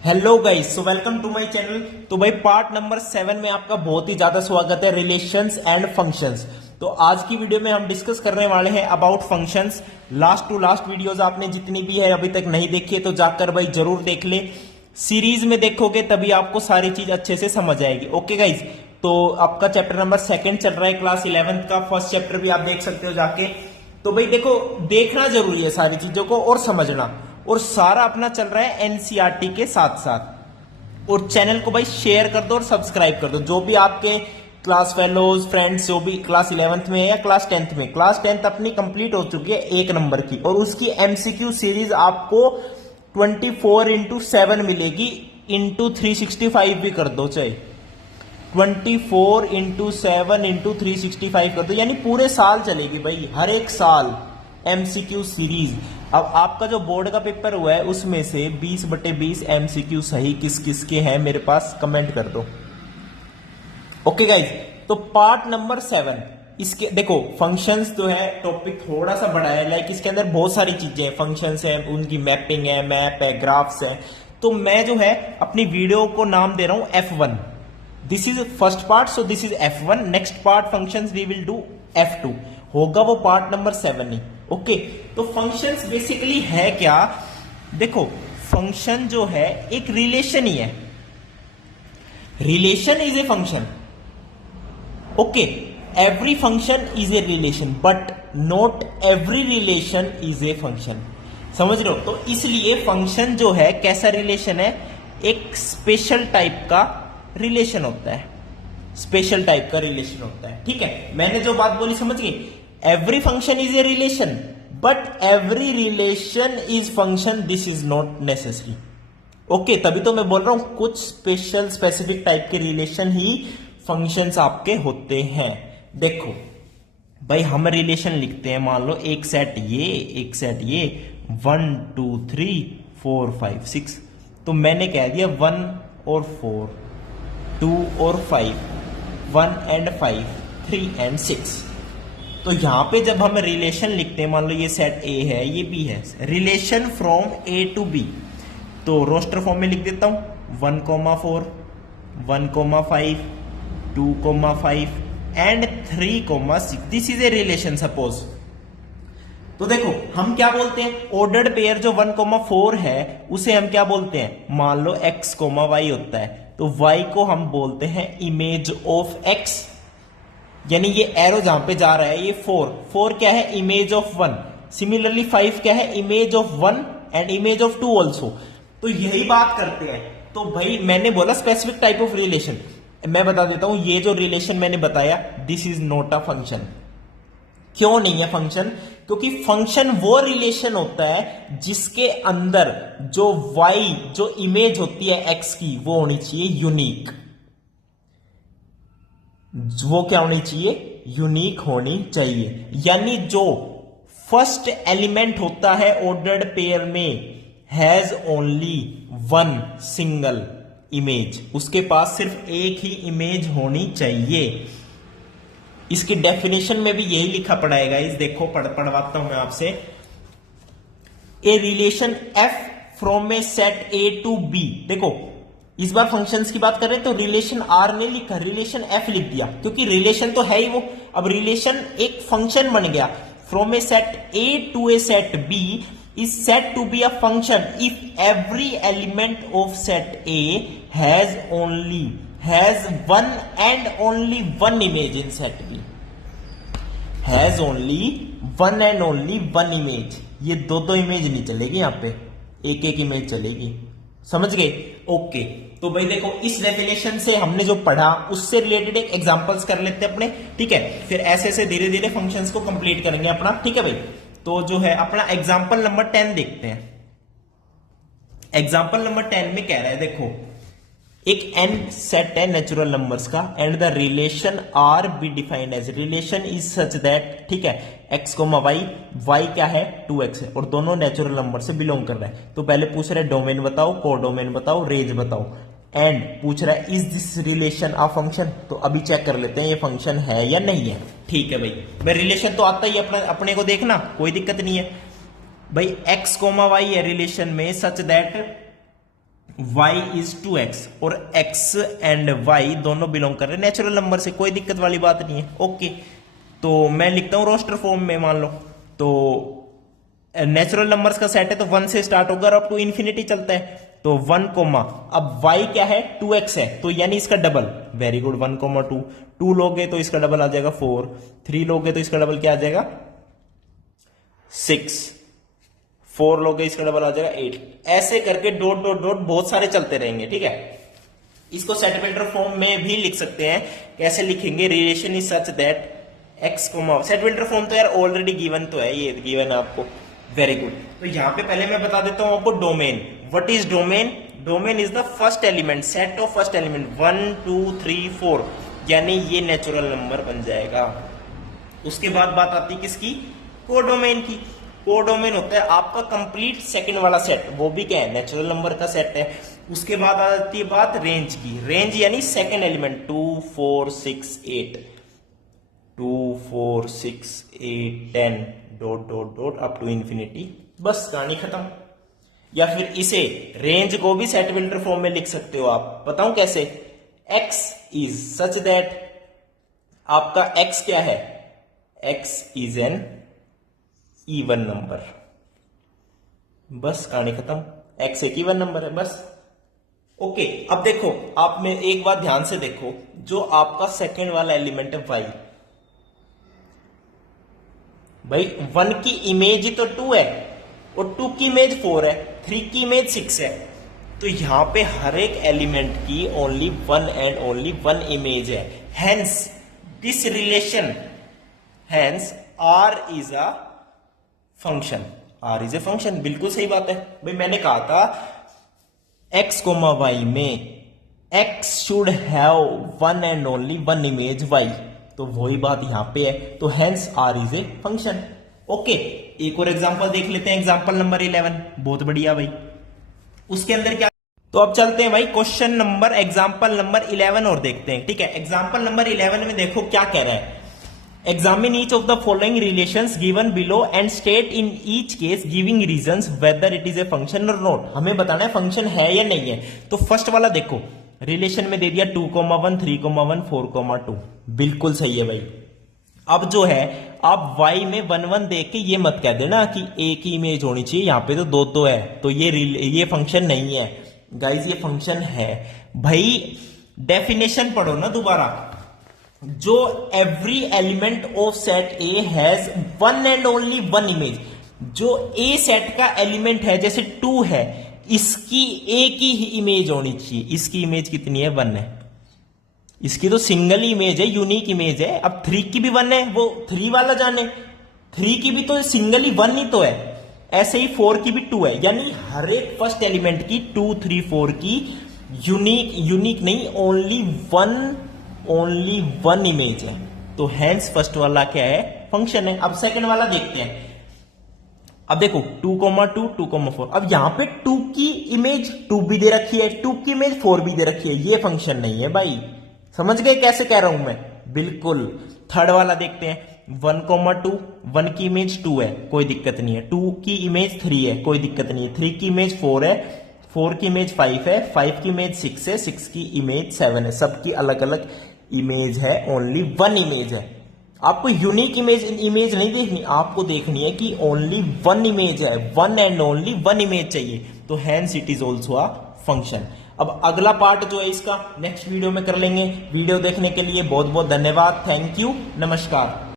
Hello guys, so welcome to my channel. तो भाई part number 7 में आपका बहुत ही ज्यादा स्वागत है, रिलेशंस एंड फंक्शंस। तो आज की वीडियो में हम डिस्कस करने वाले हैं about functions. Last to last videos आपने जितनी भी है अभी तक नहीं देखी है तो जाकर भाई जरूर देख ले। सीरीज में देखोगे तभी आपको सारी चीज अच्छे से समझ आएगी। ओके गाइज, तो आपका चैप्टर नंबर 2 चल रहा है क्लास 11th का। फर्स्ट चैप्टर भी आप देख सकते हो जाके। तो भाई देखो, देखना जरूरी है सारी चीजों को और समझना, और सारा अपना चल रहा है एनसीईआरटी के साथ साथ। और चैनल को भाई शेयर कर दो और सब्सक्राइब कर दो। जो भी आपके क्लास फेलोज फ्रेंड्स जो भी क्लास 11th में है या क्लास 10th में, क्लास 10th अपनी कंप्लीट हो चुकी है 1 नंबर की, और उसकी एमसीक्यू सीरीज आपको 24x7 मिलेगी। इंटू 365 भी कर दो, चाहे 24x7 x 365 कर दो, यानी पूरे साल चलेगी भाई, हर एक साल एमसीक्यू सीरीज। अब आपका जो बोर्ड का पेपर हुआ है उसमें से 20/20 एमसीक्यू सही किस किस के हैं मेरे पास कमेंट कर दो। ओके गाइज, तो पार्ट नंबर 7 इसके देखो, फंक्शंस जो है टॉपिक थोड़ा सा बड़ा है, लाइक इसके अंदर बहुत सारी चीजें हैं। फंक्शंस है, उनकी मैपिंग है, मैप है, ग्राफ्स है। तो मैं जो है अपनी वीडियो को नाम दे रहा हूं F1। This is first part, so this is F1। Next part functions we will do F2, होगा वो पार्ट नंबर 7 ही। ओके, तो फंक्शंस बेसिकली है क्या? देखो, फंक्शन जो है एक रिलेशन ही है। Relation is a function. Okay, every function is a relation but not every relation is a function. समझ रहे हो? तो इसलिए फंक्शन जो है कैसा रिलेशन है? एक स्पेशल टाइप का रिलेशन होता है। स्पेशल टाइप का रिलेशन होता है। ठीक है, मैंने जो बात बोली समझ गई? Every function is a relation but every relation is function, this is not necessary. Okay, तभी तो मैं बोल रहा हूं कुछ स्पेशल स्पेसिफिक टाइप के रिलेशन ही फंक्शंस आपके होते हैं। देखो भाई, हम रिलेशन लिखते हैं, मान लो एक सेट ये, एक सेट ये, 1 2 3 4 5 6। तो मैंने कह दिया 1 और 4, 2 और 5, 1 and 5, 3 and 6। तो यहां पे जब हम रिलेशन लिखते हैं, मान लो ये सेट ए है, ये बी है, relation from A to B, तो रोस्टर फॉर्म में लिख देता हूं 1,4, 1,5, 2,5 and 3,6। This is a relation suppose. तो देखो हम क्या बोलते हैं, ऑर्डर्ड पेयर जो 1,4 है उसे हम क्या बोलते हैं? मान लो x, y होता है, तो y को हम बोलते हैं इमेज ऑफ x। यानी ये एरो जहां पे जा रहा है ये 4 क्या है? Image of 1। सिमिलरली 5 क्या है? Image of 1 and image of 2 also. तो यही बात करते हैं। तो भाई मैंने बोला स्पेसिफिक टाइप ऑफ रिलेशन, मैं बता देता हूं ये जो रिलेशन मैंने बताया, this is not a function. क्यों नहीं है फंक्शन? क्योंकि फंक्शन वो रिलेशन होता है जिसके अंदर जो y, जो इमेज होती है x की, वो होनी चाहिए यूनिक। वो क्या होनी चाहिए? यूनिक होनी चाहिए। यानी जो फर्स्ट एलिमेंट होता है ऑर्डर्ड पेयर में has only one single image, उसके पास सिर्फ एक ही इमेज होनी चाहिए। इसकी डेफिनेशन में भी यही लिखा पड़ा है गाइस, देखो पढ़वाता हूं मैं आपसे। A relation F from A set A to B. देखो इस बार फंक्शंस की बात कर रहे हैं तो रिलेशन आर ने लिखा, रिलेशन एफ लिख दिया, क्योंकि रिलेशन तो है ही वो। अब रिलेशन एक फंक्शन बन गया। From A set A to A set B is said to be a function if every element of set A has one and only one image in set B। has only one and only one image। ये दो image नहीं चलेगी, यहां पे एक एक image चलेगी। समझ गए? ओके, तो भाई देखो इस डेफिनेशन से हमने जो पढ़ा उससे रिलेटेड एक एग्जांपल्स कर लेते हैं अपने। ठीक है, फिर ऐसे ऐसे धीरे धीरे फंक्शंस को कंप्लीट करेंगे अपना। ठीक है भाई, तो जो है अपना एग्जाम्पल नंबर 10 देखते हैं। एग्जाम्पल नंबर 10 में कह रहा है, देखो एक n सेट है नेचुरल नंबर्स का and the relation R be defined as, relation is such that, ठीक है, x, y क्या है? 2x है, और दोनों नेचुरल नंबर से बिलोंग कर रहा है। तो पहले पूछ रहा है डोमेन बताओ, कोडोमेन बताओ, रेंज बताओ, एंड पूछ रहा है is this relation a function. तो अभी चेक कर लेते हैं ये फंक्शन है या नहीं है। ठीक है भाई रिलेशन तो आता ही अपने को देखना, कोई दिक्कत नहीं है भाई। x, y है रिलेशन में such that y is 2x और x एंड y दोनों बिलोंग कर रहे हैं नेचुरल नंबर से, कोई दिक्कत वाली बात नहीं है। ओके, तो मैं लिखता हूं रोस्टर फॉर्म में, मान लो तो नेचुरल नंबर्स का सेट है तो 1 से स्टार्ट होगा और अप टू इन्फिनिटी चलता है, तो 1 कोमा, अब y क्या है 2x है तो यानी इसका डबल, वेरी गुड, 1 कोमा 2, 2 लोगे तो इसका डबल आ जाएगा 4, 3 लोगे तो इसका डबल क्या आ जाएगा 6, 4 लोगे इसका डबल आ जाएगा 8, ऐसे करके डॉट डॉट डॉट बहुत सारे चलते रहेंगे। ठीक है, इसको सेट बिल्डर फॉर्म में भी लिख सकते हैं। कैसे लिखेंगे, relation is such that x comma, set builder form तो यार ऑलरेडी गिवन तो है, ये गिवन है आपको, वेरी गुड। तो यहां पे पहले मैं बता देता हूं आपको domain, what is domain, domain is the first element, set of first element 1 2 3 4, यानी ये नेचुरल नंबर बन जाएगा। उसके बाद बात आती है किसकी, कोडोमेन की। कोडोमेन होता है आपका कंप्लीट सेकंड वाला सेट, वो भी क्या है नेचुरल नंबर का सेट है। उसके बाद आती है बात रेंज की, रेंज यानी second element 2 4 6 8, 2 4 6 8 10 dot dot dot up to infinity, बस कहानी खत्म। या फिर इसे रेंज को भी सेट बिल्डर फॉर्म में लिख सकते हो आप, बताऊं कैसे, x इज सच दैट, आपका x क्या है, x is an even number, बस कहानी खत्म, x एक इवन नंबर है बस। ओके, अब देखो आप में एक बात ध्यान से देखो, जो आपका सेकंड वाला एलिमेंट है y, भाई 1 की इमेज तो 2 है और 2 की इमेज 4 है, 3 की इमेज 6 है, तो यहां पे हर एक एलिमेंट की ओनली 1 एंड ओनली 1 इमेज है, hence this relation, hence r is a function, r is a function, बिल्कुल सही बात है भाई। मैंने कहा था x कोमा y में x should have 1 and only 1 image y, तो वही बात यहां पे है, तो hence r is a function. Okay, एक और एग्जांपल देख लेते हैं, एग्जांपल नंबर 11, बहुत बढ़िया भाई। उसके अंदर क्या, तो अब चलते हैं भाई क्वेश्चन नंबर एग्जांपल नंबर 11 और देखते हैं। ठीक है, एग्जांपल नंबर 11 में देखो क्या कह रहा है, examine each of the following relations given below and state in each case giving reasons whether it is a function और नॉट, हमें बताना है फंक्शन है या नहीं है। तो फर्स्ट वाला देखो, रिलेशन में दे दिया 2,1 3,1 4,2, बिल्कुल सही है भाई। अब जो है आप y में 1 1 देख के ये मत कह देना कि एक ही इमेज होनी चाहिए, यहां पे तो 2 2 है, तो ये फंक्शन नहीं है गाइस, ये फंक्शन है भाई। डेफिनेशन पढ़ो ना दोबारा, जो every element of set A has 1 and only 1 image, जो ए सेट का एलिमेंट है जैसे 2 है, इसकी एक ही इमेज होनी चाहिए, इसकी इमेज कितनी है 1 है, इसकी तो सिंगल इमेज है, यूनिक इमेज है। अब 3 की भी 1 है, वो 3 वाला जाने, 3 की भी तो सिंगल ही 1 ही तो है, ऐसे ही 4 की भी 2 है, यानी हर एक फर्स्ट एलिमेंट की 2 3 4 की यूनिक नहीं, ओनली वन इमेज है, तो हेंस फर्स्ट वाला क्या है, फंक्शन है। अब सेकंड वाला देखते हैं, अब देखो 2,2 2,4, अब यहां पे 2 की इमेज 2 भी दे रखी है, 2 की इमेज 4 भी दे रखी है, ये फंक्शन नहीं है भाई, समझ गए कैसे कह रहा हूं मैं, बिल्कुल। थर्ड वाला देखते हैं, 1,2, 1 की इमेज 2 है, कोई दिक्कत नहीं है, 2 की इमेज 3 है, कोई दिक्कत नहीं है, 3 की इमेज 4 है, 4 की इमेज 5 है, 5 की इमेज 6 है, 6 की इमेज 7 है, सबकी अलग अलग इमेज है, ओनली 1 इमेज है। आपको यूनिक इमेज नहीं देखनी, आपको देखनी है कि ओनली 1 इमेज है, 1 एंड ओनली 1 इमेज चाहिए, तो hence it is also a function. अब अगला पार्ट जो है इसका नेक्स्ट वीडियो में कर लेंगे। वीडियो देखने के लिए बहुत बहुत धन्यवाद, थैंक यू, नमस्कार।